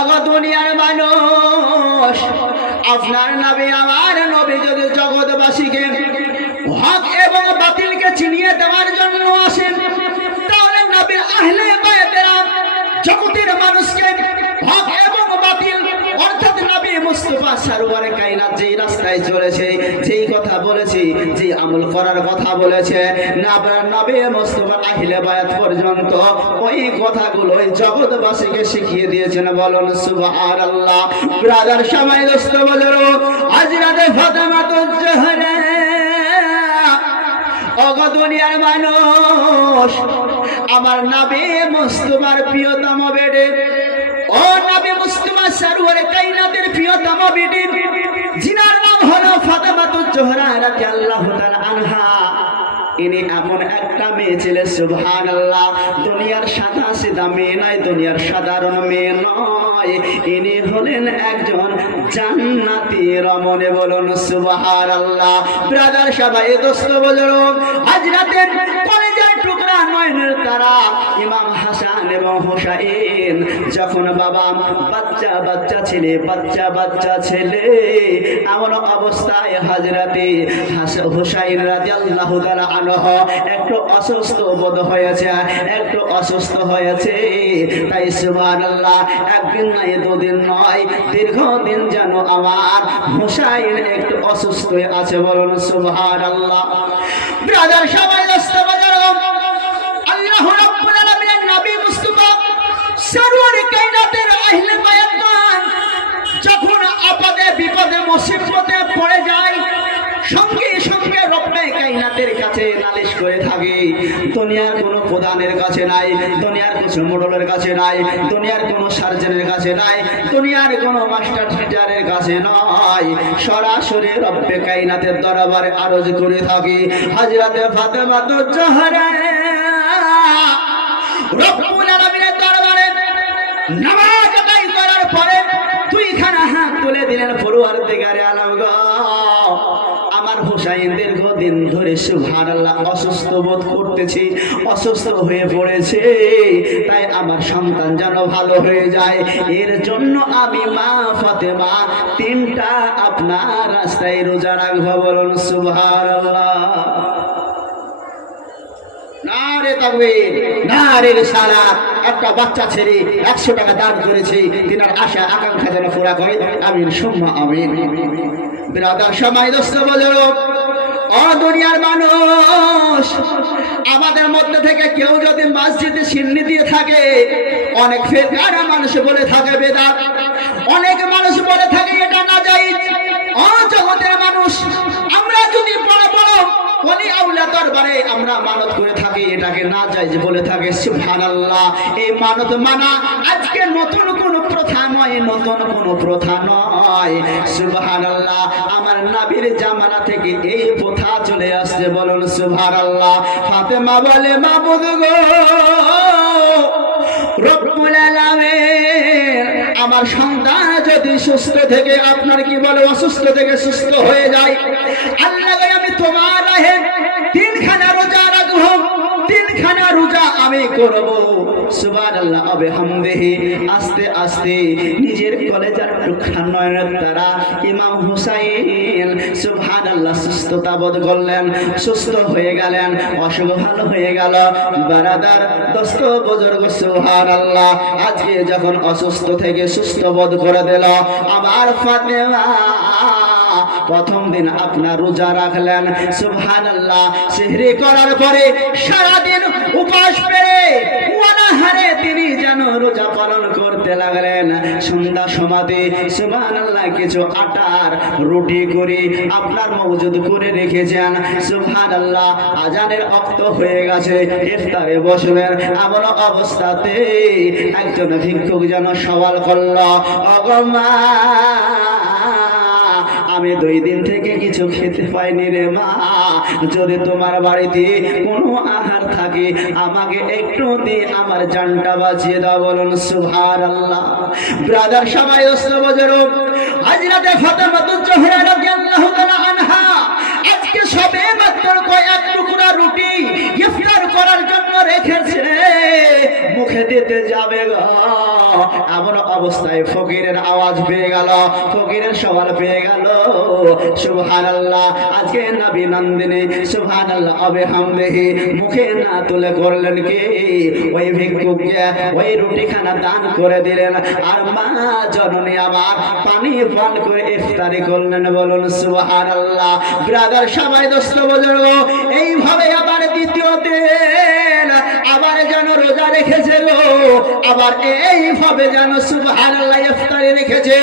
আগো দুনিয়ার মানুষ, আপনার নবী আমার নবী যদি জগৎবাসীকে হক এবং বাতিলকে চিনিয়ে দেওয়ার জন্য আসেন, তাহলে নবীর আহলে বায়তেরা জগতের মানুষকে হক এবং বাতিল অর্থাৎ নবী মুস্তাফা সরওয়ারে কায়নাত যেই রাস্তায় চলেছে, যেই কথা বলেছে, যে আমল করার কথা বলেছে, নবী মুস্তাফা আহলে বায়াত পর্যন্ত ওই কথাগুলোই জগৎবাসীকে শিখিয়ে দিয়েছেন। বলুন সুবহানাল্লাহ। ব্রাদার সময় দোস্ত বলল হযরত ফাতেমাতুজ জোহরা, ওগো দুনিয়ার মানুষ, আমার নবী মুস্তাফার প্রিয়তম বেটে, ও নবী মুস্তাফা সরওয়ারে কায়নাতের প্রিয়তম বেটে, যিনার নাম হলো ফাতেমাতুজ জোহরা রাদিয়াল্লাহু তাআলা আনহা, ইনি এমন একটা মেয়ে ছিলেন সুবহানাল্লাহ, দুনিয়ার সাদা সিধা মেয়ে নয়, দুনিয়ার সাধারণ মেয়ে নয়, ইনি হলেন একজন জান্নাতি রমণী। বলুন সুবহানাল্লাহ। ব্রাদার সবাই দোস্ত বলুন, হযরতের কলেজের টুকরা নয়নের তারা ইমাম হাসান এবং হুসাইন যখন বাবা বাচ্চা ছেলে এমন অবস্থায় হযরতে হুসাইন রাদিয়াল্লাহু তাআলা আনহু একটু অসুস্থ বোধ হয়েছে, তাই সুবহানাল্লাহ একদিন নয় দুদিন নয় দীর্ঘদিন যেন আমার হুসাইন একটু অসুস্থ আছে। বলুন সুবহানাল্লাহ। ব্রাদার সবাই দোস্ত বাজারো, আল্লাহ রাব্বুল আলামিনের নবী মুস্তাফা সরওয়ারে কায়নাতের আহলে বায়াতগণ যখন আপদে বিপদে মুসিবতে পড়ে যায়, সঙ্গে সঙ্গে রব্বে কায়নাতের কাছে নালিশ করে থাকে। দুনিয়ার কোনো প্রধানের কাছে নাই, দুনিয়ার কোনো মোড়লের কাছে নাই, দুনিয়ার কোনো সার্জনের কাছে নাই, দুনিয়ার কোনো মাস্টার টিচারের কাছে নয়, সরাসরি রব্বে কায়নাতের দরবারে আরজ করে থাকে। হযরতে ফাতেমাতুজ জোহরা রব্বুল আলামিনের দরবারে নামাজ আদায় করার পরে দুইখানা হাত তুলে দিলেন, পরওয়ারদিগারে আলম গো, আমার হুসাইন দীর্ঘদিন ধরে সুবহানাল্লাহ অসুস্থ বোধ করতেছি, অসুস্থ হয়ে পড়েছে, তাই আমার সন্তান যেন ভালো হয়ে যায়, এর জন্য আমি মা ফাতেমা তিনটা আপনার রাস্তায় রোজা রাখবো। বলুন সুবহানাল্লাহ। নারে তাকবীর, নারে রিসালাত। একটা বাচ্চা ছেলে 100 টাকা দান করেছে, তিনার আশা আকাঙ্ক্ষা যেন পুরা করে। আমিন সুম্মা আমিন। ব্রাদার সময় দোস্ত বলো, ও দুনিয়ার মানুষ, আমাদের মধ্যে থেকে কেউ যদি মসজিদে সিন্নি দিয়ে থাকে, অনেক ফেরকারা মানুষ বলে থাকে বেদাত, অনেক মানুষ বলে থাকে এটা নাজায়েজ। ও জগতের মানুষ, আমরা যদি বড় বড় ওলি আউলিয়া দরবারে আমরা মানত করে থাকি, এটাকে নাজায়েজ বলে থাকে। সুবহানাল্লাহ। এই মানত মানা আজকে নতুন কোন প্রথা নয়, নতুন কোন প্রথা নয়। সুবহানাল্লাহ। আমার নবীর জামানা থেকে এই প্রথা চলে আসছে। বলুন সুবহানাল্লাহ। ফাতেমা বলে, মাবুদ গো, রব্বুল আলামিন, আমার সন্তান যদি সুস্থ থেকে, আপনার কি বলে অসুস্থ থেকে সুস্থ হয়ে যায়, আল্লাহ আমি তোমার রাহে 3খানা রোজা রাখবো, 3খানা রোজা আমি করব। সুবহানাল্লাহ। আবে হামদেহি। আস্তে আস্তে নিজের কলেজার টুকরা নয়নের তারা ইমাম হুসাইন সুবহানাল্লাহ সুস্থতা বোধ করলেন, সুস্থ হয়ে গেলেন, অসুখ ভালো হয়ে গেল। বারাদার দোস্ত বুজুর্গ সুবহানাল্লাহ, আজকে যখন অসুস্থ থেকে সুস্থ বোধ করে দিল, আবার ফাতেমা প্রথম দিন আপনার রোজা রাখলেন। সুবহানাল্লাহ। সিহরি করার পরে সারাদিন উপাস পেরে অনাহারে তিনি যেন রোজা পালন করতে লাগলেন। সন্ধ্যা সমাধি সুবহানাল্লাহ কিছু আটার রুটি করে আপনার মজুদ করে রেখেছেন। সুবহানাল্লাহ। আজানের ওয়াক্ত হয়ে গেছে, ইফতারে বসবেন, এমন অবস্থাতে একজন ভিক্ষুক যেন সওয়াল করল, ওগো মা, আমি 2 দিন থেকে কিছু খেতে পাইনি রে মা, যদি তোমার বাড়িতে কোনো আহার থাকে আমাকে একটু দিয়ে আমার জানটা বাঁচিয়ে দাও। বলুন সুবহানাল্লাহ। ব্রাদার সবাই দোস্ত বুজুর্গ, হযরতে ফাতেমাতুজ জোহরা রাদিয়াল্লাহু তাআলা আনহা আজকে সবে মাত্র কয়েক টুকরা রুটি ইফতার করার জন্য রেখেছে, মুখে দিতে যাবে গো, এমন অবস্থায় ফকিরের আওয়াজ পেয়ে গেল, ফকিরের সওয়াল পেয়ে গেল। সুবহানাল্লাহ। আজকে নবী নন্দিনী সুবহানাল্লাহ বিহামদিহি মুখে না তুলে করলেন কি, ওই ভিক্ষুককে ওই রুটিখানা দান করে দিলেন, আর মা জননী আবার পানি পান করে ইফতারি করলেন। বলুন সুবহানাল্লাহ। ব্রাদার সবাই দোস্ত বুজুর্গ, এইভাবে আবার দ্বিতীয় দিন আবার যেন রোজা রেখেছে গো, আবার এইভাবে যেন সুবহানাল্লাহ ইফতারি রেখেছে।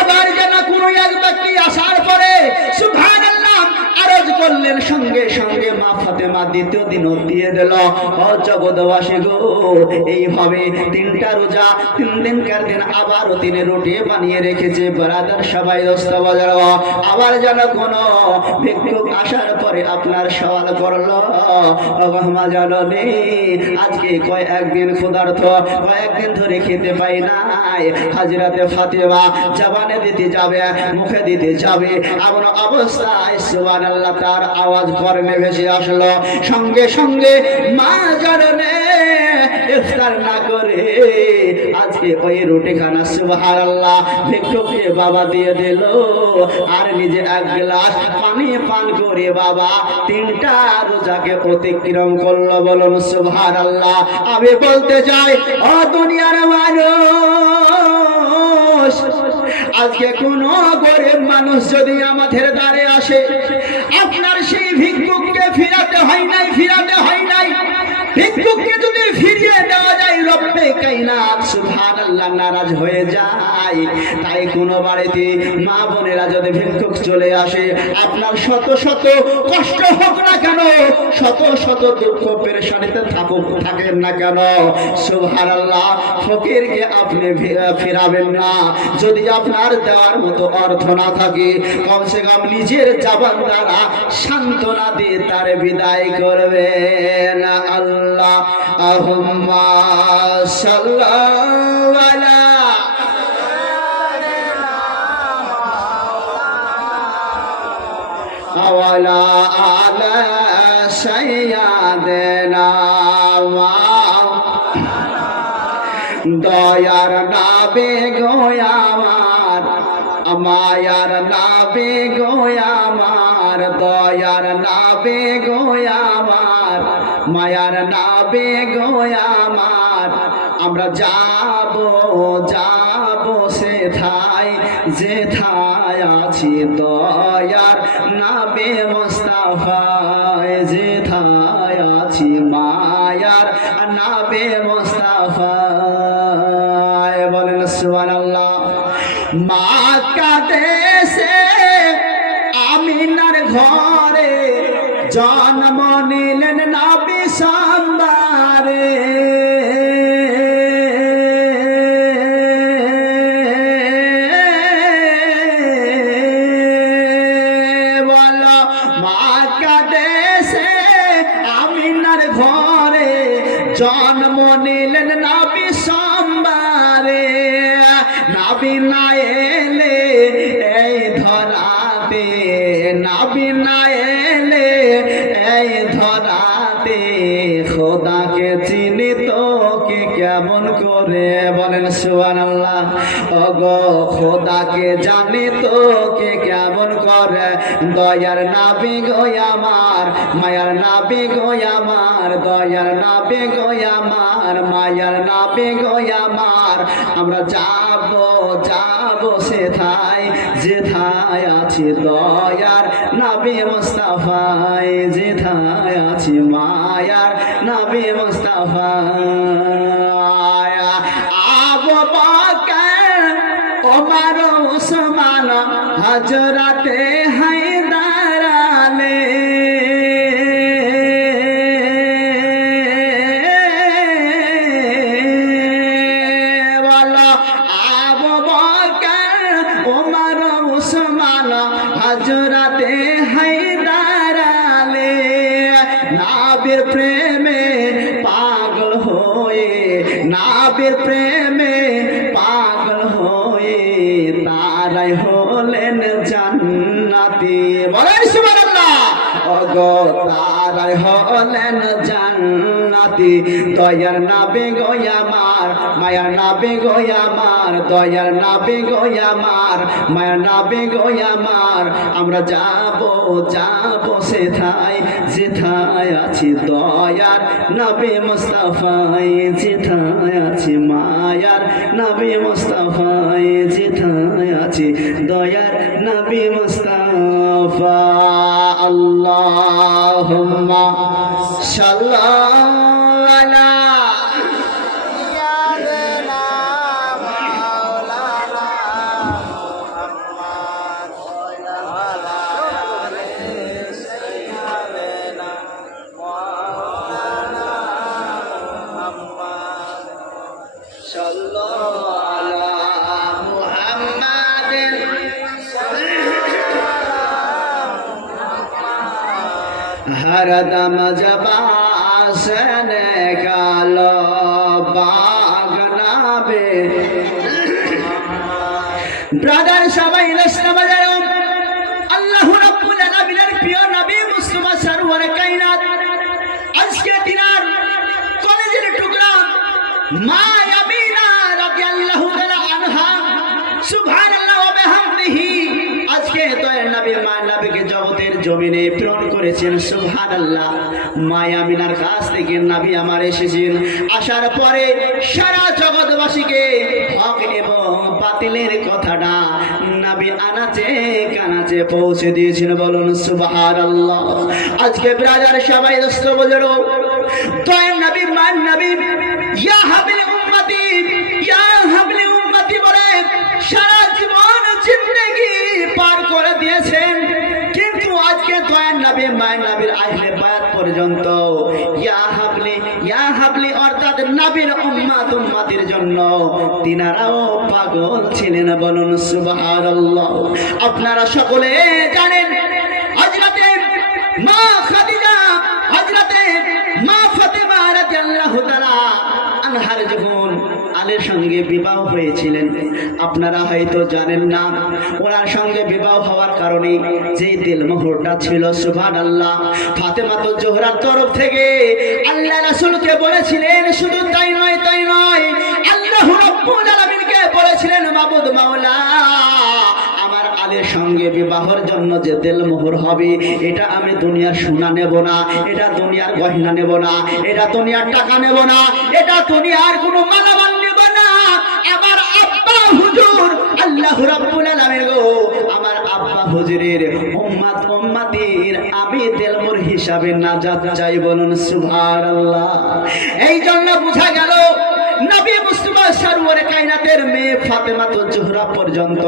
আবার যেন কোনো এক ব্যক্তি আসার পরে সুবহানাল্লাহ আরজ করলেন, সঙ্গে সঙ্গে মা ফাতেমা দ্বিতীয় দিনও দিয়ে দিল। ও জগৎবাসী গো, এইভাবে তিনটা রোজা, 3 দিনকার দিন আবারও তিনি রুটি বানিয়ে রেখেছে। ব্রাদার সবাই দোস্ত বাজার, আবার যেন কোনো ভিক্ষুক আসার পরে আপনার সওয়াল করলো, মা জননী আজকে কয়েকদিন ক্ষুধার্ত, কয়েকদিন ধরে খেতে পাই নাই। হাজরাতে ফাতেমা জবানে দিতে যাবে, মুখে দিতে যাবে, এমন অবস্থায় সুবহানাল্লাহ তার আওয়াজ কর্ণে ভেসে আসলো। সঙ্গে সঙ্গে মা জননী ইফতার না করে আজকে ওই রুটিখানা সুবহানাল্লাহ ভিক্ষুককে বাবা দিয়ে দিল, আর নিজে 1 গ্লাস পানি পান করে বাবা 3টা রোজাকে অতিক্রম করলো। বলুন সুবহানাল্লাহ। আমি বলতে চাই, ও দুনিয়ার মানুষ, আজকে কোন গরিব মানুষ যদি আমাদের দ্বারে আসে, আপনার সেই ভিক্ষুককে ফিরাতে হয় নাই, ফিরাতে হয় নাই। ভিক্ষুককে যদি ফিরিয়ে দেওয়া যায়, রব্বে কায়নাত সুবহানাল্লাহ নারাজ হয়ে যায়। তাই কোন বাড়িতে মা বোনেরা যদি ভিক্ষুক চলে আসে, আপনার শত শত কষ্ট হোক না কেন, শত শত দুঃখ পেরেশানিতে থাকেন না কেন, সুবহানাল্লাহ ফকিরকে আপনি ফিরাবেন না। যদি আপনার দেওয়ার মতো অর্থ না থাকে, কমসে কম নিজের জবান দ্বারা সান্ত্বনা দিয়ে তার বিদায় করবেন। আল্লাহ আহুম্মা সাল্লাল্লাহু আলা ওয়ালা আলা সাইয়্যিদিনা দয়ার নাবে গোয়ামার, মায়ার নাবে গোয়ামার, দয়ার নাবে গোয়ামার, মায়ার নাবে গোয়ামার। আমরা যাব যাব সেথায় যেথায় আছি দয়ার নাবে মুস্তাফায়, যেথায় আছি মায়ার নাবে মুস্তাফায়। বলেন সুবহানাল্লাহ। মক্কা দেশে আমিনার ঘরে জন্ম নিলেন নবী সোমবারে, বলো মক্কা দেশে আমিনার ঘরে জন্ম নিলেন নবী সোমবারে। নবী না এলে এই ধরাতে, নবী না এলে এই ধরাতে, খোদাকে চিনিত কে কেমন করে। বলেন সুবহানাল্লাহ। ওগো খোদাকে জানিত কে কেমন করে, দয়ার নবী গো আমার, মায়ার নবী গো আমার, দয়ার নবী গো আমার, মায়ার নবী গো আমার। আমরা যাব যাব সেথায় যেথায় আছি দয়ার নবী মুস্তাফায়, যেথায় আছি মায়ার নবী মুস্তাফায়। আবু বকর ওমর উসমান হযরতে হায়দার আলী, বলো আবু বকর ওমর উসমান হযরতে হায়দার আলী। নবীর প্রেমে পাগল হয়ে, নবীর প্রেমে পাগল হয়ে তারাই হলেন জান্নাতি। বলেন সুবহানাল্লাহ। গো তারাই হলেন জান্নাতি দয়ার নবী গো আমার মায়ার নবী গো আমার দয়ার নবী গো আমার মায়ার নবী গো আমার আমরা যাব সেথায় যেথায় আছি দয়ার নবী মুস্তাফায় যেথায় আছি মায়ার নবী মুস্তাফায় যেথায় আছি দয়ার নবী মুস্তাফা আল্লাহুম্মা সাল্লাল্লাহু আলা हरदम जबासन कालो बागनाबे ब्रदर सबाई रस्ता बजायो अल्लाह रब्बुल आलामीনের প্রিয় নবী মুস্তাফা সরওয়ারে কায়নাত আজকে দিনার কলেজের টুকরা মা আমিনা রাদিয়াল্লাহু তাআলা আনহা সুবহানাল্লাহ ওয়া বিহামদিহি আজকে দয়ার নবী মা নবীকে জগতের জমিনে প্রেরণ করেছেন সুবহানাল্লাহ মা আমিনার কাছ থেকে নবী আমার এসেছেন আসার পরে সারা জগৎবাসীকে হক এবং বাতিলের কথাটা নবী আনাচে কানাচে পৌঁছে দিয়েছেন বলুন সুবহানাল্লাহ আজকে ব্রাদার সবাই দোস্ত বললো দয়ার নবী মা নবী ইয়া হাবিল উম্মতি ইয়া হাবিল উম্মতি বলে সারা জীবন জিন্দেগি পার করে দিয়েছেন কিন্তু আজকে দয়ার নবী মায়ের নবীর আহলে বায়াত পর্যন্ত ইয়া হাবলি অর্থাৎ নবীর উম্মতের জন্য তিনারাও পাগল ছিলেন বলুন সুবহানাল্লাহ আপনারা সকলে জানেন হযরতে মা খাদিজা হযরতে মা ফাতেমা রাদিয়াল্লাহু তাআলা আনহার যখন আলীর সঙ্গে বিবাহ হয়েছিলেন আপনারা হয়তো জানেন না ওনার সঙ্গে বিবাহ হওয়ার কারণে যে দিলমোহরটা ছিল সুবহানাল্লাহ ফাতেমা তো জোহরার তরফ থেকে আল্লাহ রাসূলকে বলেছিলেন শুধু তাই নয় আল্লাহ রাব্বুল আলামিনকে বলেছিলেন মাবুদ মাওলা আমার আলীর সঙ্গে বিবাহের জন্য যে দিলমোহর হবে এটা আমি দুনিয়ার সোনা নেব না এটা দুনিয়ার গয়না নেব না এটা দুনিয়ার টাকা নেব না এটা দুনিয়ার কোনো মালামাল নেব না আমার আব্বা হুজুর আল্লাহ রাব্বুল আলামিন গো আমার আব্বা হুজুরের উম্মতের আমি দিলমোহর হিসাবে নাজাত চাই বলুন সুবহানাল্লাহ এই জন্য বোঝা গেল নবী মুস্তাফা সরওয়ারে কায়নাতের মেয়ে ফাতেমা তো জোহরা পর্যন্ত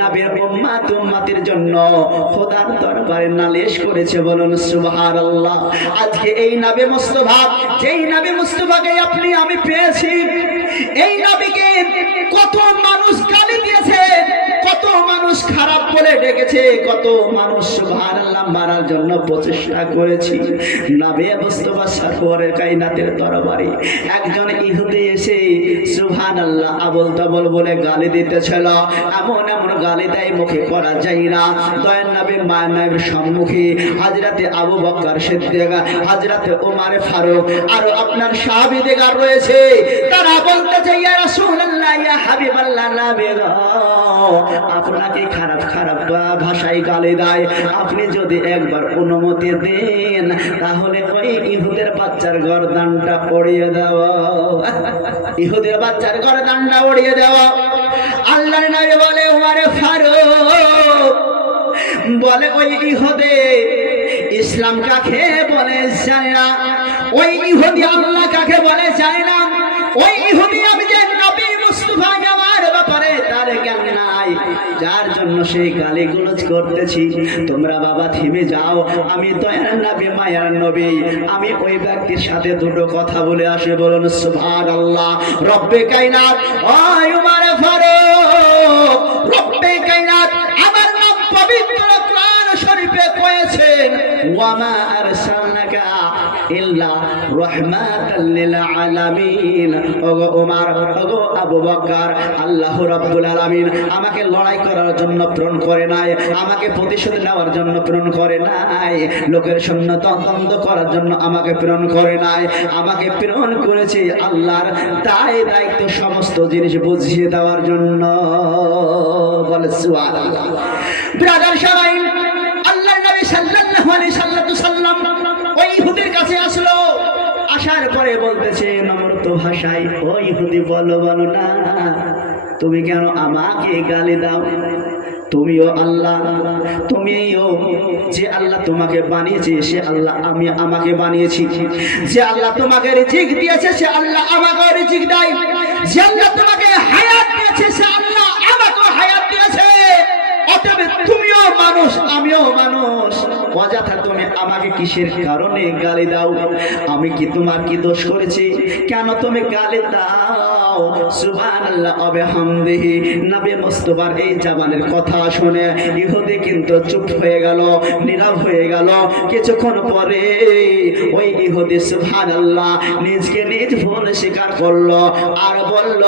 নবীর উম্মতের জন্য খোদার দরবারে নালিশ করেছে বলুন সুবহানাল্লাহ আজকে এই নবী মুস্তাফা যেই নবী মুস্তাফাকে আপনি আমি পেয়েছি এই নবীকে কত মানুষ গালি দিয়েছে কত মানুষ খারাপ বলে ডেকেছে কত মানুষ সুবহানাল্লাহ মারার জন্য প্রচেষ্টা করেছি নবী মুস্তাফা সরওয়ারে কায়নাতের দরবারে একজন ইহুদি এসে সুবহানাল্লাহ আবল তাবল বলে গালি দিতেছিল এমন গালি দেয় মুখে করা যায় না দয়ার নবী মায়ের নবীর সম্মুখে হযরতে আবু বকর সিদ্দিক হযরতে ওমর ফারুক আর আপনার সাহাবীদের রয়েছে তারা বলতেছে ইয়া রাসূলুল্লাহ ইয়া হাবিবাল্লাহ নবী গো আপনাকে খারাপ ভাষায় গালি দেয় আপনি যদি একবার অনুমতি দেন তাহলে ওই ইহুদের বাচ্চার গর্দানটা পড়িয়ে দাও ইহুদের বাচ্চার গর্দানটা উড়িয়ে দাও আল্লাহর নবী বলে ওমর ফারুক বলে ওই ইহুদে ইসলাম কাকে বলে জানে না ওই ইহুদি আল্লাহ কাকে বলে জানে না ওই ইহুদি আমি যে নবী মুস্তাফা আমার ব্যাপারে তার জ্ঞান নাই যার জন্য সেই গালিগুলোজ করতেছি তোমরা বাবা থেমে যাও আমি দয়ার নবী মায়ার নবী আমি ওই ব্যক্তির সাথে দুটো কথা বলে আসে বলুন সুবহানাল্লাহ রব্বে কায়নাত ওই উমর ফারুক রব্বে কায়নাত আমার নাম পবিত্র কোরআন শরীফে কয়েছেন ওয়া মা আরসালনাকা ইল্লা রাহমাতাল লিল আলামিন। ওগো ওমর, ওগো আবু বকর, আল্লাহ রাব্বুল আলামিন আমাকে লড়াই করার জন্য প্রেরণ করে নাই, আমাকে প্রতিশোধ নেওয়ার জন্য প্রেরণ করে নাই, লোকের সামনে দ্বন্দ্ব করার জন্য আমাকে প্রেরণ করে নাই, আমাকে প্রেরণ করেছে আল্লাহর দায়িত্ব সমস্ত জিনিস বুঝিয়ে দেওয়ার জন্য। বলে সুবহানাল্লাহ। ব্রাদার সবাই, আল্লাহর নবী সাল্লাল্লাহু আলাইহি সাল্লাম ওই ইহুদির কাছে আসলো। আসার পরে বলতেছে নম্রত ভাষায়, ও ইহুদি বলো বলো না, তুমি কেন আমাকে গালি দাও? তুমিও আল্লাহ, তুমিও যে আল্লাহ তোমাকে বানিয়েছে সে আল্লাহ আমাকে বানিয়েছি, যে আল্লাহ তোমাকে রিজিক দিয়েছে সে আল্লাহ আমাকে রিজিক দেয়, যে আল্লাহ তোমাকে হায়াত দিয়েছে সে আল্লাহ আমাকে হায়াত দিয়েছে। অতএব তুমিও মানুষ আমিও মানুষ, অযথা তুমি আমাকে কিসের কারণে গালি দাও? আমি কি তোমার কি দোষ করেছি? কেন তুমি গালি দাও? সুবহানাল্লাহ ওয়া বিহামদিহি। নবী মুস্তাফার এই জবানের কথা শুনে ইহুদি কিন্তু চুপ হয়ে গেল, নীরব হয়ে গেল। কিছুক্ষণ পরে ওই ইহুদি সুবহানাল্লাহ নিজকে নিজ ভুল স্বীকার করলো আর বলল,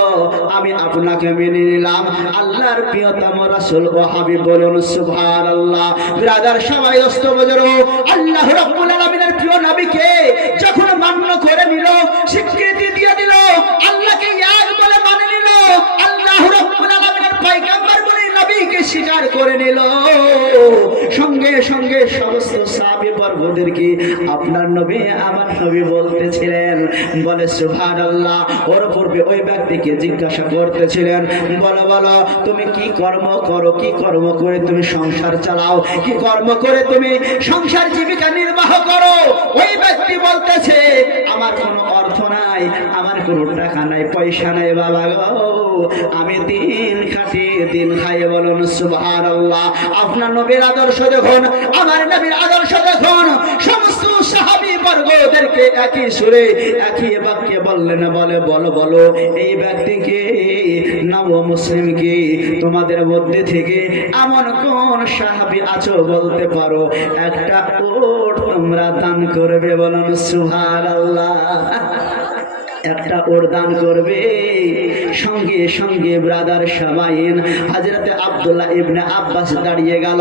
আমি আপনাকে মেনে নিলাম, আল্লাহর প্রিয়তম রাসূল ও হাবিব। বলুন সুবহানাল্লাহ। ব্রাদার সবাই দোস্ত বুজুর্গ, আল্লাহ রাব্বুল আলামিনের প্রিয় নবীকে যখন মান্য করে নিল, স্বীকৃতি দিয়ে দিল, আল্লাহকে এক বলে মানে নিল, আল্লাহ রাব্বুল আলামিনের পয়গম্বর বলে নবীকে স্বীকার করে নিল, সঙ্গে সঙ্গে সমস্ত সাহাবী বর্গদেরকে আপনার নবী আমার নবী বলতেছিলেন। বলে সুবহানাল্লাহ। ওর পূর্বে ওই ব্যক্তিকে জিজ্ঞাসা করতেছিলেন, বলো বলো তুমি কি কর্ম করো, কি কর্ম করে তুমি সংসার চালাও, কি কর্ম করে তুমি সংসার জীবিকা নির্বাহ করো? ওই ব্যক্তি বলতেছে, আমার কোনো অর্থ নাই, আমার কোনো টাকা নাই, পয়সা নাই বাবা গো, আমি দিন খাটিয়ে দিন খাই। বলুন সুবহানাল্লাহ। আপনার নবীর আদর্শ দেখুন, আমার নবীর আদর্শ দেখুন। সমস্ত সাহাবী বর্গদেরকে একই সুরে একই বাক্যে বললেন, বলে বলো বলো এই ব্যক্তিকে নব মুসলিমকে তোমাদের মধ্যে থেকে এমন কোন সাহাবী আছো বলতে পারো, একটা উট তোমরা দান করবে? বলুন সুবহানাল্লাহ। একটা উট দান করবে। সঙ্গে সঙ্গে ব্রাদার সামাইন হযরতে আব্দুল্লাহ ইবনে আব্বাস দাঁড়িয়ে গেল।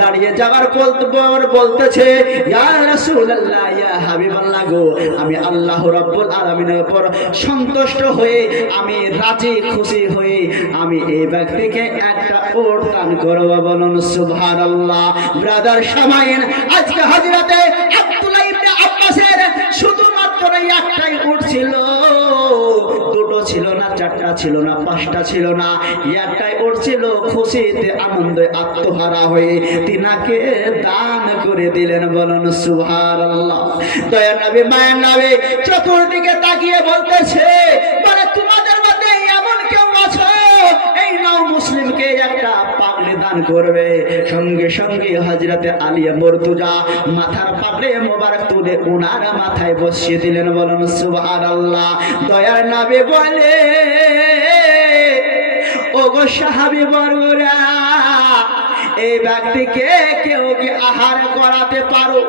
দাঁড়িয়ে যাওয়ার পর বলতেছে, ইয়া রাসূলুল্লাহ, ইয়া হাবিবাল্লাহ গো, আমি আল্লাহ রাব্বুল আলামিনের উপর সন্তুষ্ট হয়ে, আমি রাজি খুশি হয়ে আমি এই ব্যক্তিকে একটা উট দান করব। বলুন সুবহানাল্লাহ। ব্রাদার সামাইন, আজকে হযরতে আব্দুল্লাহ ইবনে আব্বাসের শুধুমাত্র একটাই উট ছিল, দুটো ছিল না, চারটা ছিল না, পাঁচটা ছিল না, একটাই উট ছিল। খুশিতে আনন্দে আত্মহারা হয়ে তিনাকে দান করে দিলেন। বলুন সুবহানাল্লাহ। দয়ার নবী মায়ের নবী চতুর্দিকে তাকিয়ে বলতেছে, বলে তোমাদের মধ্যে এমন কেউ আছো এই নাও মুসলিমকে একটা পাগড়ি দান করবে? সঙ্গে সঙ্গে হযরতে আলী মুর্তজা মাথার পাগড়ি মোবারক তুলে ওনার মাথায় বসিয়ে দিলেন। বলুন সুবহানাল্লাহ। দয়ার নবী বলে, ওগো সাহাবী বর্গরা, এই ব্যক্তিকে কেউ কি আহার করাতে পারো?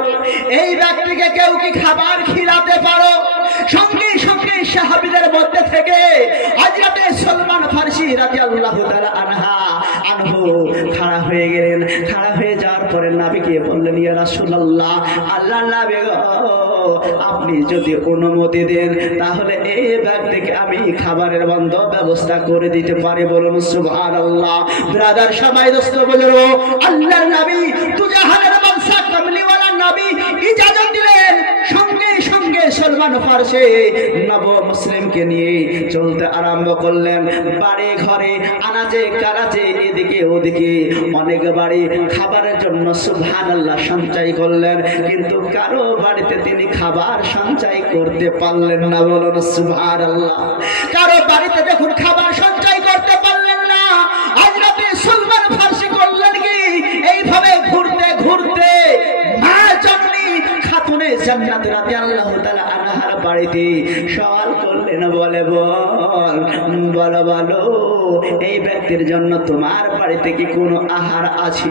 এই ব্যক্তিকে কেউ কি খাবার খিলাতে পারো? সঙ্গে সঙ্গে সাহাবীদের মধ্যে থেকে হযরতে সলমান ফারসি রাদিয়াল্লাহু তাআলা আনহু খাড়া হয়ে গেলেন। খাড়া হয়ে যাওয়ার পরে নবীকে বললেন, ইয়া রাসূলুল্লাহ, আল্লাহর নবী গো, আপনি যদি অনুমতি দেন তাহলে এই ব্যক্তিকে আমি খাবারের ব্যবস্থা করে দিতে পারি। বলুন সুবহানাল্লাহ। ব্রাদার সবাই দোস্ত বুজুর্গ, আল্লাহর নবী দুজাহানের বাদশা কামলিওয়ালা নবী ইজাজত দিলেন। সঙ্গে সঙ্গে সলমান ফারসি নব মুসলিমকে নিয়ে চলতে আরম্ভ করলেন। বাড়ি ঘরে আনাচে কানাচে এদিকে ওদিকে অনেক বাড়ি খাবারের জন্য সুবহানাল্লাহ সঞ্চয় করলেন, কিন্তু কারো বাড়িতে তিনি খাবার সঞ্চয় করতে পারলেন না। বলুন সুবহানাল্লাহ। কারো বাড়িতে দেখুন খাবার সঞ্চয় করতে পারলেন না। হযরতে সলমান ফারসি করলেন কি, এইভাবে ঘুরতে ঘুরতে মা জননী খাতুনে জান্নাত রাদিয়াল্লাহু তাআলা আনহার বাড়িতে সওয়াল করলেন। বলে বলো বলো এই ব্যক্তির জন্য তোমার বাড়িতে কি কোনো আহার আছে?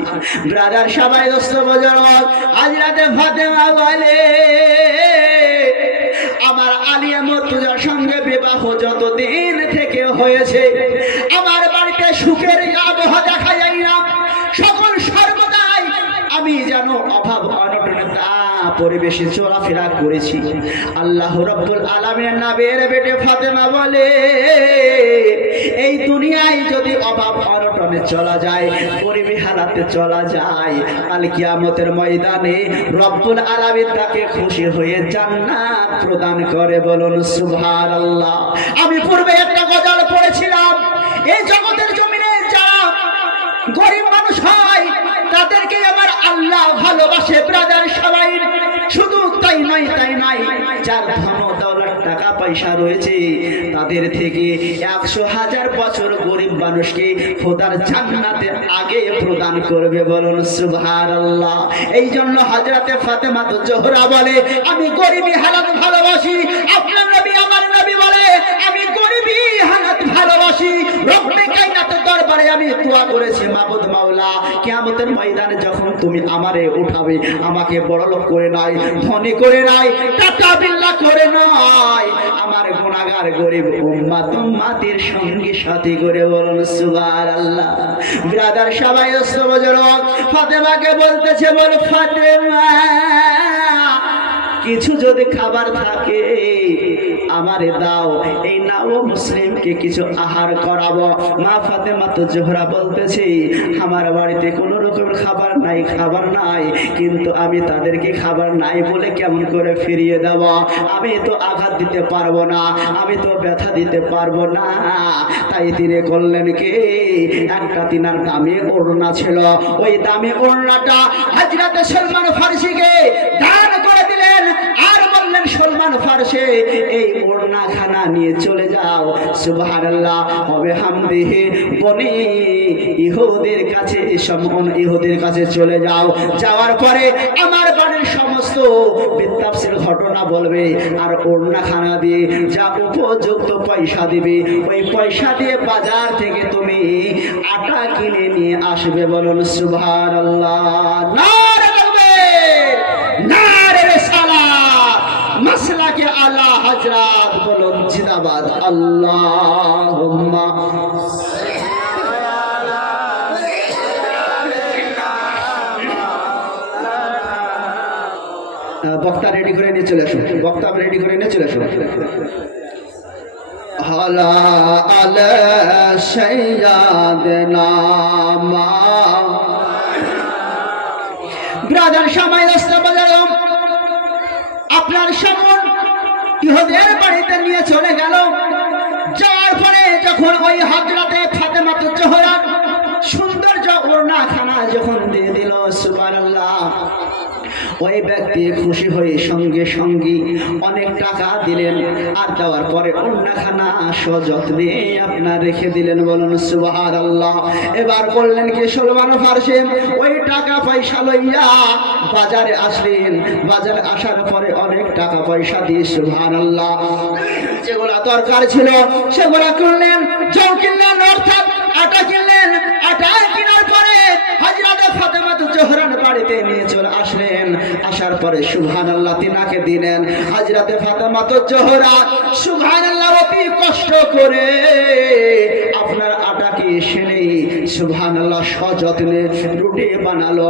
ব্রাদার সবাই দোস্ত বুজুর্গ, হযরতে ফাতেমা বলে, আমার আলিয়া মর্তুজার সঙ্গে বিবাহ যতদিন থেকে হয়েছে আমার বাড়িতে সুখের আবহাওয়া দেখা যায় না। সকল সর্বদাই আমি যেন অভাব অনটনে পরিবেশে চলাফেরা করেছি। আল্লাহ রাব্বুল আলামিনের নবীর বেটে ফাতেমা বলে, এই দুনিয়ায় যদি অভাব অনটনে চলা যায়, গরিবী হালাতে চলা যায়, কাল কিয়ামতের ময়দানে রব্বুল আলামিন তাকে খুশি হয়ে জান্নাত প্রদান করে। বলুন সুবহানাল্লাহ। আমি পূর্বে একটা গজল পড়েছিলাম, এই জগতের জমিনে যারা গরিব মানুষ হয় তাদেরকে আমার আল্লাহ ভালোবাসে। ব্রাদার সবাই শুধু তাই নয়, যার ধন দৌলত টাকা পয়সা রয়েছে তাদের থেকে 100,000 বছর গরিব মানুষকে খোদার জান্নাতে আগে প্রদান করবে। বলুন সুবহানাল্লাহ। এই জন্য হযরতে ফাতেমা জোহরা বলে, আমি গরিবী হালাত ভালোবাসি। আপনার নবী আমার নবী বলে, আমি গরিবী হালাত ভালোবাসি। রব্বে কায়নাতের দরবারে আমি দোয়া করেছি, মাবুদ মাওলা কিয়ামতের ময়দানে যখন তুমি আমারে উঠাবে, আমাকে বড়লোক করে নয়, ধনী করে নয়, টাকা বিল্লা করে নয়, আমার গুনাহগার গরিব উম্মতের সঙ্গে সাথী করে। বলুন সুবহানাল্লাহ। ব্রাদার সবাই অস্তবজরক ফাতেমাকে বলতেছে, বল ফাতেমা কিছু যদি খাবার থাকে আমারে দাও, এই নাও মুসলিমকে কিছু আহার করাবো। মা ফাতেমা জোহরা বলতেছে, আমার বাড়িতে কোনো রকমের খাবার নাই, কিন্তু আমি তাদেরকে খাবার নাই বলে কেমন করে ফিরিয়ে দেব? আমি তো আঘাত দিতে পারবো না, আমি তো ব্যথা দিতে পারবো না। তাই তিনি করলেন কি, একটা তিনার দামি ওড়না ছিল, ওই দামি ওড়নাটা হযরত সলমান ফারসিকে দান করে দিলেন আর বললেন, সলমান ফারসি এই ওড়না খানা নিয়ে চলে যাও। সুবহানাল্লাহ হবে হামদিহি বনি ইহুদের কাছে, ইহুদের কাছে চলে যাও। যাওয়ার পরে আমার বাড়ির সমস্ত বিত্তাফসির ঘটনা বলবে, আর ওড়না খানা দিয়ে যা উপযুক্ত পয়সা দিবে, ওই পয়সা দিয়ে বাজার থেকে তুমি আটা কিনে নিয়ে আসবে। বলুন সুবহানাল্লাহ। নারে তাকবীর, নারে রিসালাত, মাসলাকে আলা হযরত। বলুন জিন্দাবাদ। আল্লাহুম্মা বক্তা রেডি করে নিয়ে চলে আসুন, বক্তা রেডি করে নিয়ে চলে আসুন। হালা আলা সাইয়্যিদানা মা। ব্রাদার সময় রাস্তা বাজালাম, আপনার সামন ইহুদের বাড়িতে নিয়ে চলে গেল। যাওয়ার পরে যখন ওই হযরতে ফাতেমা জোহরা সুন্দর ওড়না খানা যখন দিয়ে দিল, সুবহানাল্লাহ, ওই ব্যক্তি খুশি হয়ে সঙ্গে সঙ্গে অনেক টাকা দিলেন, আর দেওয়ার পরে ওড়নাখানা সযত্নে আপনার রেখে দিলেন। বলুন সুবহানাল্লাহ। এবার বললেন কি, সলমান ফারসি ওই টাকা পয়সা লইয়া বাজারে আসলেন। বাজারে আসার পরে অনেক টাকা পয়সা দিয়ে সুবহানাল্লাহ যেগুলা দরকার ছিল সেগুলা কিনলেন, জল কিনলেন, অর্থাৎ আটা কিনলেন। আটা কেনার পরে হযরত ফাতেমা জোহরার বাড়িতে নিয়ে চলে আসলেন। আসার পরে সুবহানাল্লাহ তিনাকে দিলেন। হযরত ফাতেমা জোহরা সুবহানাল্লাহ অতি কষ্ট করে আপনার আটাকে সেনে সুবহানাল্লাহ সযত্নে রুটি বানালো।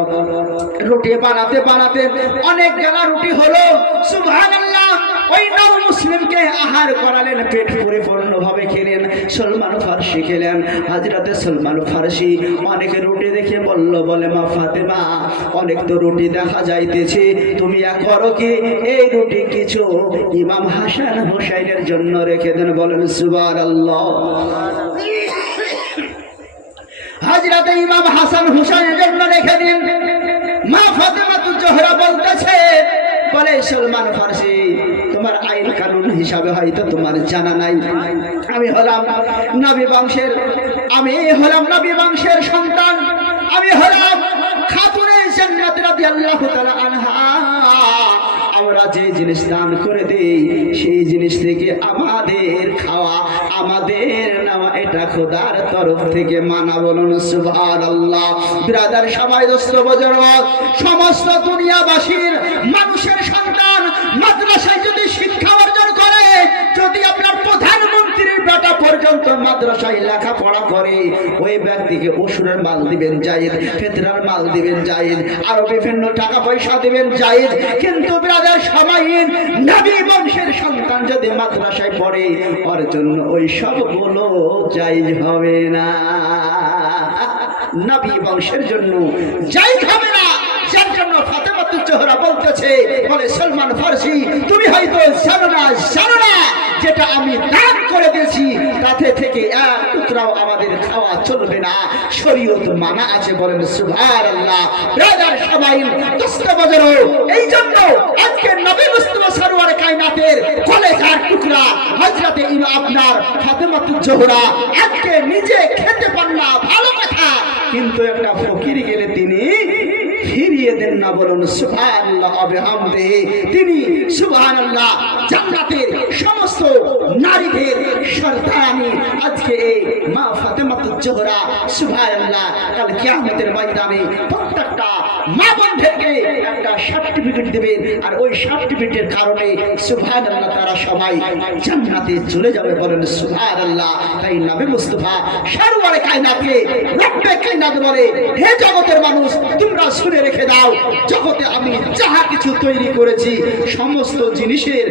রুটি বানাতে বানাতে অনেক গেলা রুটি হলো। সুবহানাল্লাহ ওই নব মুসলিমকে আহার করালেন, পেট পরিপূর্ণভাবে খেলেন। সলমান ফারসি খেলেন। হযরতে সলমান ফারসি অনেক রুটি দেখে বলল, বলে মা ফাতেমা অনেক তো রুটি দেখা যাইতেছে, তুমি করো কি এই রুটি কিছু ইমাম হাসান হুসাইনের জন্য রেখে দেন। বলেন সুবহানাল্লাহ। হযরতে ইমাম হাসান হুসাইনের জন্য রেখে দিন। মা ফাতেমা জোহরা বলতেছে, বলে সলমান ফারসি তোমার আইন কানুন হিসাবে হয়তো তোমার জানা নাই, আমি হলাম নবী বংশের সন্তান, আমি হলাম খাতুনে জান্নাত রাদিয়াল্লাহু তাআলা আনহা। আমরা যে জিনিস দান করে দেই সেই জিনিস থেকে আমাদের খাওয়া, আমাদের নেওয়া, এটা খোদার তরফ থেকে মানা। বলুন সুবহানাল্লাহ। ব্রাদার সবাই দোস্ত বুজুর্গ, সমস্ত দুনিয়াবাসীর মানুষের সন্তান মাদ্রাসায় যদি শিক্ষা অর্জন পর্যন্ত মাদ্রাসায় লেখাপড়া করে ওই ব্যক্তিকে ওষুধের মাল দিবেন জায়েজ, ফিতরার মাল দিবেন জায়েজ, আরো বিভিন্ন টাকা পয়সা দিবেন জায়েজ। কিন্তু ব্রাদার সবাইন নবী বংশের সন্তান যদি মাদ্রাসায় পড়ে ওর জন্য ওই সবগুলো জায়েজ হবে না, নবী বংশের জন্য জায়েজ হবে না। যার জন্য ফাতেমাতুজ জোহরা বলতেছে, বলে সলমান ফারসি তুমি হয়তো জানো না যেটা আমি দান করে দিয়েছি তাতে থেকে এক টুকরাও আমাদের খাওয়া চলবে না, শরীয়ত মানা আছে। বলেন সুবহানাল্লাহ। ব্রাদার সবাই দোস্ত বাজারো, এই জন্য আজকে নবী মুস্তাফা সরওয়ার কায়নাতের কলেজার টুকরা হযরতে আপনার ফাতেমাতুজ জোহরা আজকে নিজে খেতে পান না, ভালো কথা, কিন্তু একটা ফকির গেলে তিনি ফিরিয়ে দেন না। বলুন সুবহানাল্লাহ বিহামদিহি। তিনি সুবহানাল্লাহ জান্নাতের সমস্ত নারীদের সরদারানি আজকে এই মা ফাতেমাতুজ জোহরা সুবহানাল্লাহ কাল কিয়ামতের ময়দানে প্রত্যেকটা মা বোনদেরকে একটা সার্টিফিকেট দেবেন, আর ওই সার্টিফিকেটের কারণে সুবহানাল্লাহ তারা সবাই জান্নাতে চলে যাবে। বলেন সুবহানাল্লাহ। তাই নবী মুস্তাফা সরওয়ারে কায়নাতকে রব্বে কায়নাত বলে, হে জগতের মানুষ তোমরা শুনে রেখে দাও, জগতে আমি যাহা কিছু তৈরি করেছি সমস্ত জিনিসের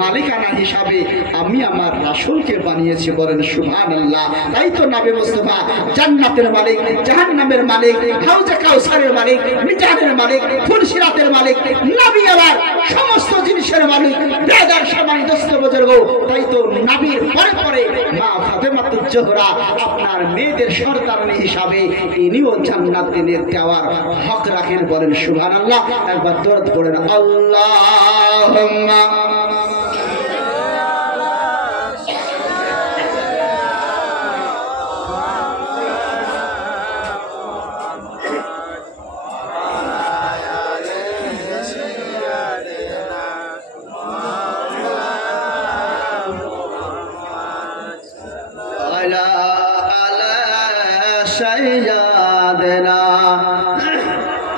মালিকানা হিসাবে আমি আমার রাসূলকে বানিয়েছি। বলেন সুবহানাল্লাহ। তাই তো নবী মুস্তাফা জান্নাতের মালিক, জাহান্নামের মালিক, হাউজে কাউসারের মালিক, মিজানের মালিক, ফুলসিরাতের মালিক, নবী আবার সমস্ত জিনিসের মালিক। ব্রাদার সবাই দোস্ত বুজুর্গ, তাই তো নবীর পরে পরে মা ফাতেমাতুজ জোহরা আপনার মেয়েদের সরদারনি হিসাবে ইনিও জান্নাতে যাওয়ার হক রাখেন। বলেন সুবহানাল্লাহ। একবার দরুদ পড়েন, আল্লাহুম্মা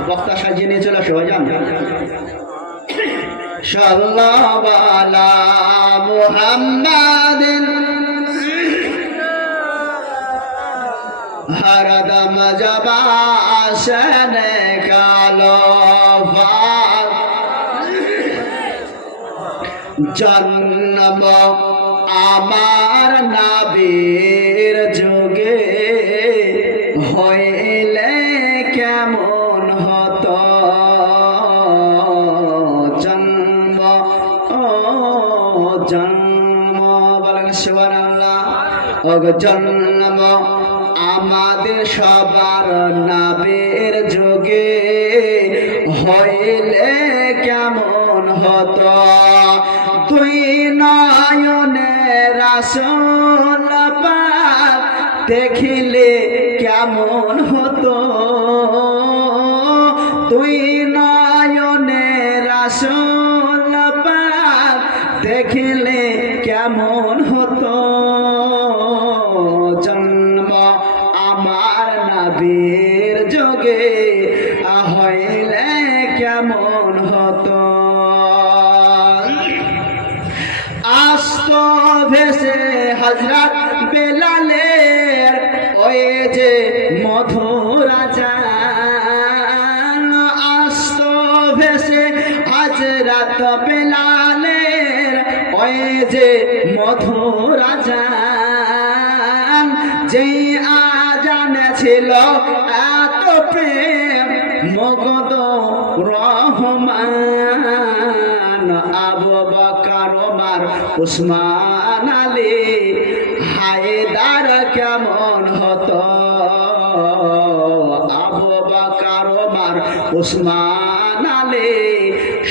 বক্তা সাজিয়ে নিয়ে চলে আসো ভাইজান। সাল্লাল্লাহু আলা মুহাম্মাদিন হরদম জবা শানে কালো জন্ম আমার নবীর যুগে হইলে কেমন হতো, জন্ম জন্ম বলেন সুবহানাল্লাহ। ও জন্ম আমাদের সবার নবীর যুগে হইলে কেমন হতো, তুই নয়নে রাসূল পাক দেখিলে কেমন হতো, তুই নয়নে রাসূল পাক দেখিলে কেমন হতো, জন্ম আমার নবীর যুগে হইলে কেমন হতো। আস্ত ভেসে হযরত বেলালের ওই যে মধুর আযান, আস্ত ভেসে হযরত বেলালের ওই যে মধুর আযান, যেই আযানে ছিল এত প্রেম মগদ রহমান, আবু বকর ওমর উসমান আলী হায়দার কেমন হতো, আবু বকর ওমর উসমান আলী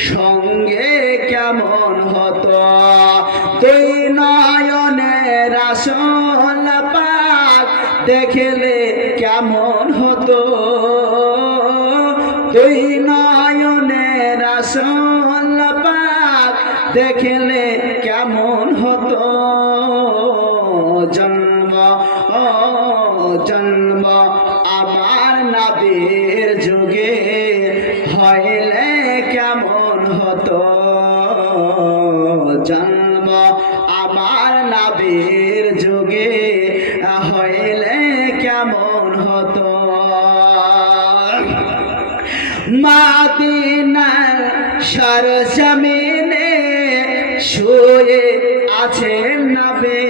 সঙ্গে কেমন হতো, তুই নয়নে রাসূল পাক দেখলে কেমন হতো, তুই নয়নে রাসূল পাক দেখলে কেমন হতো, জন্ম জন্ম আমার নবীর যুগে হইলে কেমন হতো, জন্ম আমার নবীর যুগে মাদিনার সরজমিনে শুয়ে আছেন নবী,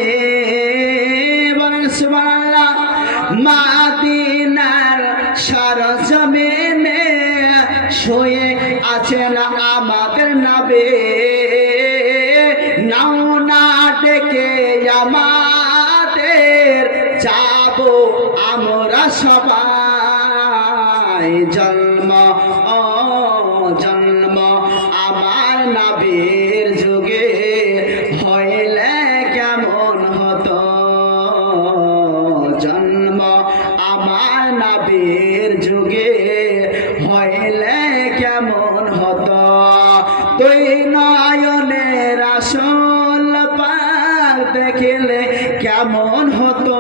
বলেন সুবহানাল্লাহ। মাদিনার সরজমিনে শুয়ে আছেন আমাদের নবী, নাও না ডেকে আমাদের যাব আমরা সবাই। জন্ম ও জন্ম আমার নবীর যুগে হইলে কেমন হতো, জন্ম আমার নবীর যুগে হইলে কেমন হতো। দুই নয়নের রাসূল পাক দেখিলে কেমন হতো,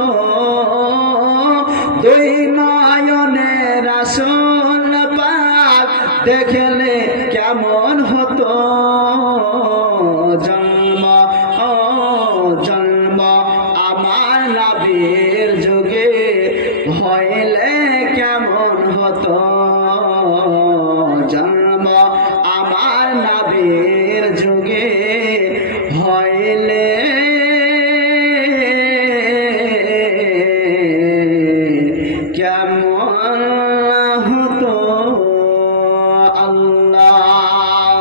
দুই নয়নের রাসূল পাক দেখিলে কেমন হতো। জন্ম ও জন্ম আমার নবীর যুগে হইলে কেমন হতো, জন্ম আমার নবীর যুগে হইলে কেমন হতো। আল্লাহুম্মা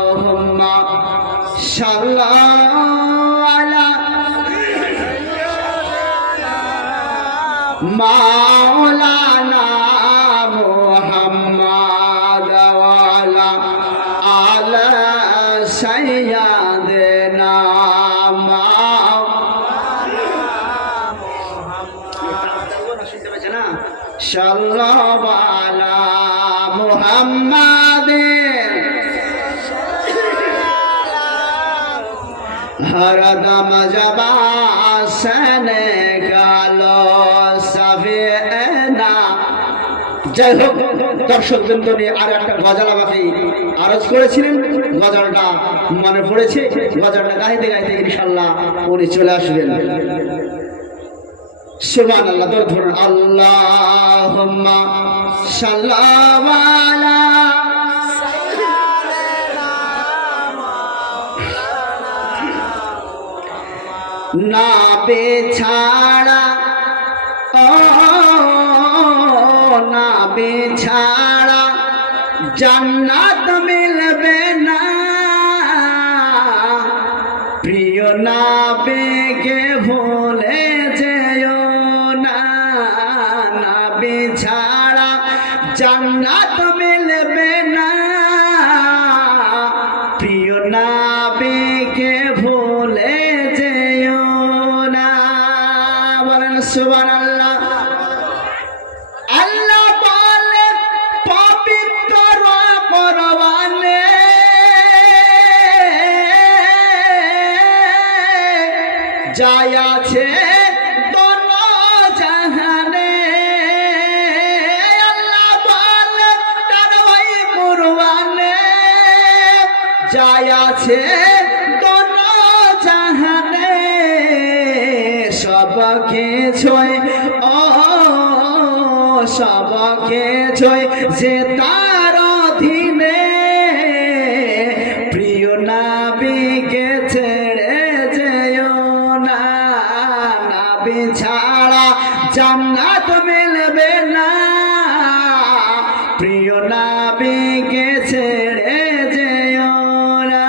সাল্লি আলা মাওলানা মুহাম্মাদ ওয়া আলা আলা সাইয়্যিদিনা সাল্লাল্লাহু আলা মুহাম্মাদিন হরদম জবাসনে গালো সাফিনা। যাই হোক, দর্শক বৃন্দ নিয়ে আর একটা গজল আমাকে আরজ করেছিলেন, গজলটা মনে পড়েছে, গজলটা গাইতে গাইতে ইনশাআল্লাহ উনি চলে আসবেন। সুবহানাল্লাহ, ধরুন আল্লাহুম্মা সাল্লি আলা নবী ছাড়া, ও নবী ছাড়া জান্নাত মিলবে না, প্রিয় নবীকে ভুলে যেও না, নবী ছাড়া জান্নাত মিলবে না, প্রিয় নবীকে ভুলে যেও না। বলেন সুবহানাল্লাহ। আল্লাহ বলে পবিত্র কোরআনে, যাই আছে দোনো জাহানে, আল্লাহ বলে তার ওই কোরআনে, যাই আছে দোনো জাহানে, সব কিছুই ও সব কিছুই যে তার অধীনে, প্রিয় নবীকে ছেড়ে যেও না, নবী ছাড়া জান্নাত মিলবে না, প্রিয় নবীকে ছেড়ে যেও না।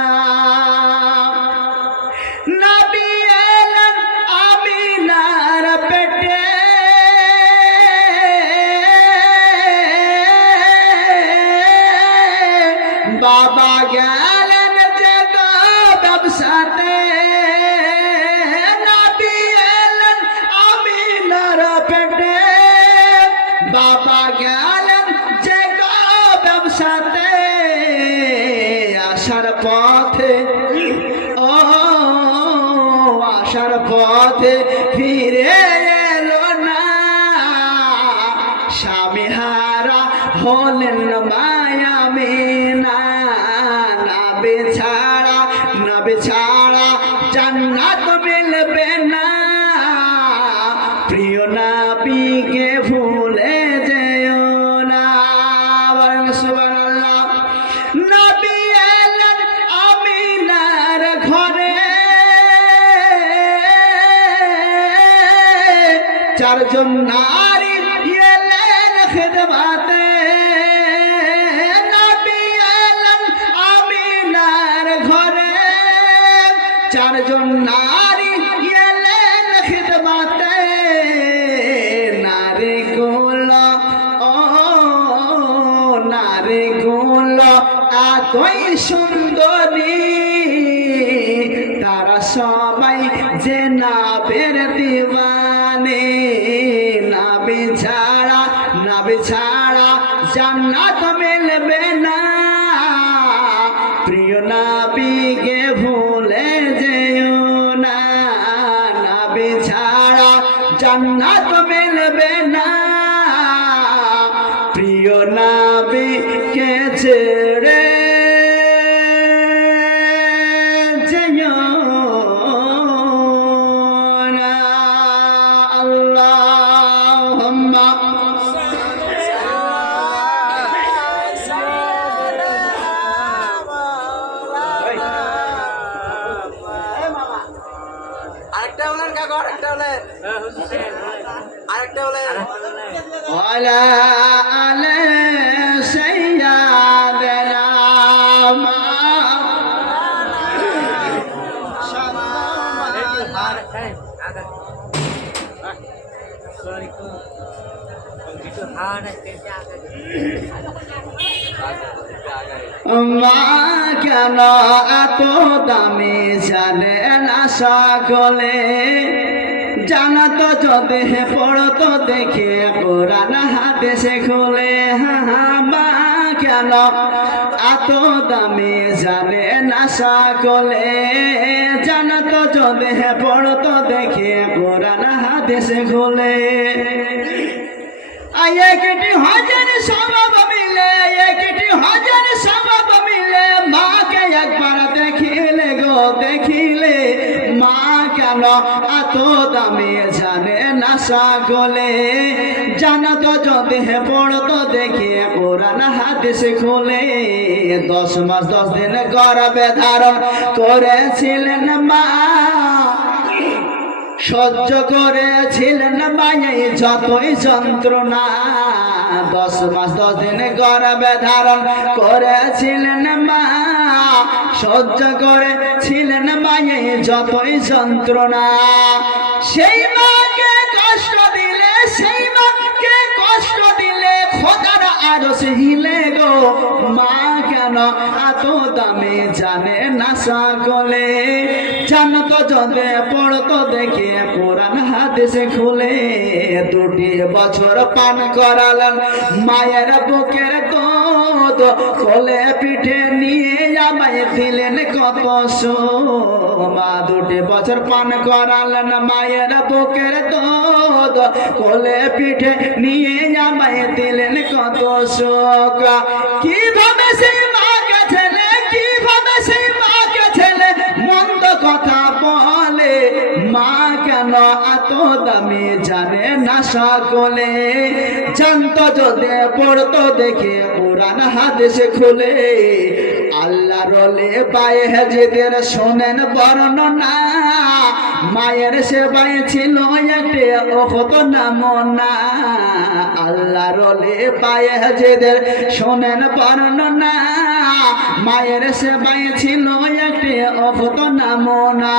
নবী এলেন আমিনার পেটে, বাবা গেলেন যে গো ব্যবসাতে, নবী এলেন আমিনার পেটে, বাবা গেলেন যে গো ব্যবসাতে, আসার পথে ও আসার পথে ফিরে এলো না, স্বামী হারা হলেন মায়ামিনা, নবী ছাড়া জান্নাত মিলবে না, প্রিয় নবীকে ভুলে যেও না। সুবহানাল্লাহ। চারজন নারী এলেন খিদমতে, নবী এলেন আমিনার ঘরে। চারজন নারী এলেন খিদমতে, নারীগুলো ও নারীগুলো এতই সুন্দরী, তারা সবাই যে নবীর দিওয়ানে। নবী ছাড়া জান্নাত মিলবে না, প্রিয় নবীকে ভুলে যেও না। নবী ছাড়া জান্নাত মিলবে না, প্রিয় নবীকে ছেড়ে যেও না। আল্লাহুম্মা ওয়ালা আলে সাইয়্যিদানা মা কেন এত দামি জানে না সকলে, জানাতো যদি পড়তো দেখে কোরআন হাদিসে খুলে। মা কেন এত দামি জানে না সকলে, জানাতো যদি পড়তো দেখে কোরআন হাদিসে খুলে। একটি হাজার সবাব মিলে, একটি হাজার সবাব মিলে, মাকে একবার দেখিলে গো দেখিলে। মা কেন এত দামি জানে না সকলে, জানাতো যদি পড়তো দেখে কোরআন হাদিস খুলে। 10 মাস 10 দিন গর্ভে ধারণ করেছিলেন মা, সহ্য করেছিলেন মায়ে যতই যন্ত্রণা। 10 মাস 10 দিন গর্ভে ধারণ করেছিলেন মা, সহ্য করেছিলেন মায়ে যতই যন্ত্রণা। সেই মাকে কষ্ট দিলে, সেই মাকে কষ্ট দিলে খোদার আরশ হিলে গো। মা কেন এত দামি জানে না সকলে, জানতো যদি পড়তো দেখে কোরআন হাদিসে খুলে। 2 বছর পান করালেন মায়ের বুকের দুধ, কোলে পিঠে নিয়ে আমায় দিলেন কত সুখ। মা 2 বছর পান করালেন মায়ের বুকের দুধ, কোলে পিঠে নিয়ে আমায় দিলেন কত সুখ। কিভাবে সেই মাকে ছেলে, কিভাবে সেই মাকে ছেলে মন্দ কথা বলে। মা কেন এত দামি জানে না সকলে, জানতো যদি পড়তো দেখে কোরআন হাদিসে খুলে। আল্লাহ রলে পায়ে হাজিদের শোনেন বর্ণনা, মায়ের সেবায় ছিল একটি অকত নামনা। আল্লাহ রলে পায়ে হাজিদের শোনেন বর্ণনা, মায়ের সেবায় ছিল একটি অকত নামনা।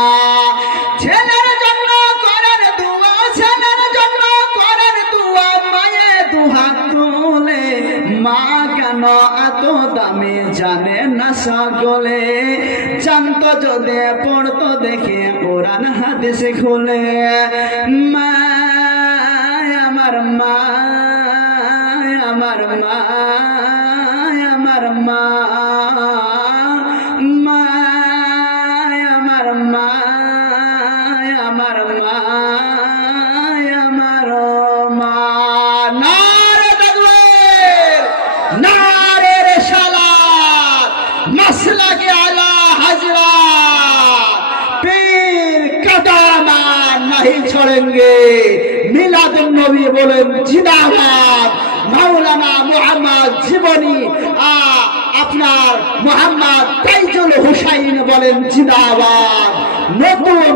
ছেলের জন্য করেন দুয়া, ছেলের জন্য করেন দুয়া, মায়ে দুহাত তুলে। মা কেন এত দামি জানে না সকলে, জানতো যদি পড়তো দেখে কোরআন হাদিসে খুলে। মা আমার মা, আমার মা, আমার মা, মা আমার মা, আমার মা, আমার মা। নারে তাকবীর, নারে রিসালাত, মাসলাকে আলা হযরত পীর কদমা नहीं छोड़ेंगे। মিলাদুন নবী বলেন জিন্দাবাদ। মাওলানা মুহাম্মদ জীবনী আপনার মুহাম্মদ তাইজুল হুসাইন বলেন জিন্দাবাদ। নতুন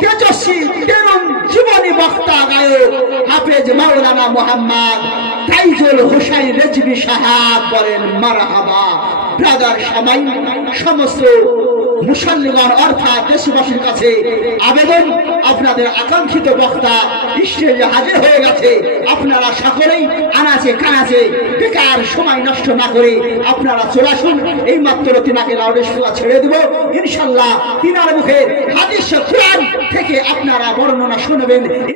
তেজস্বী তরুণ জীবনী বক্তা গায়ক হাফেজ মাওলানা মোহাম্মদ তাইজুল হোসেন রেজভী সাহেব বলেন মারহাবা। ব্রাদার সামাই সমস্ত মুসল্লিগণ অর্থাৎ দেশবাসীর কাছে আবেদন, আপনাদের আকাঙ্ক্ষিত বক্তা স্টেজে হাজির হয়ে গেছে। আপনারা সকলেই আনাচে কানাচে বেকার সময় নষ্ট না করে আপনারা চলে আসুন। এই মাত্র তিনাকে লাউডস্পিকার ছেড়ে দেব, ইনশাল্লাহ তিনার মুখে হাদিস কোরআন থেকে আপনারা বর্ণনা শুনবেন।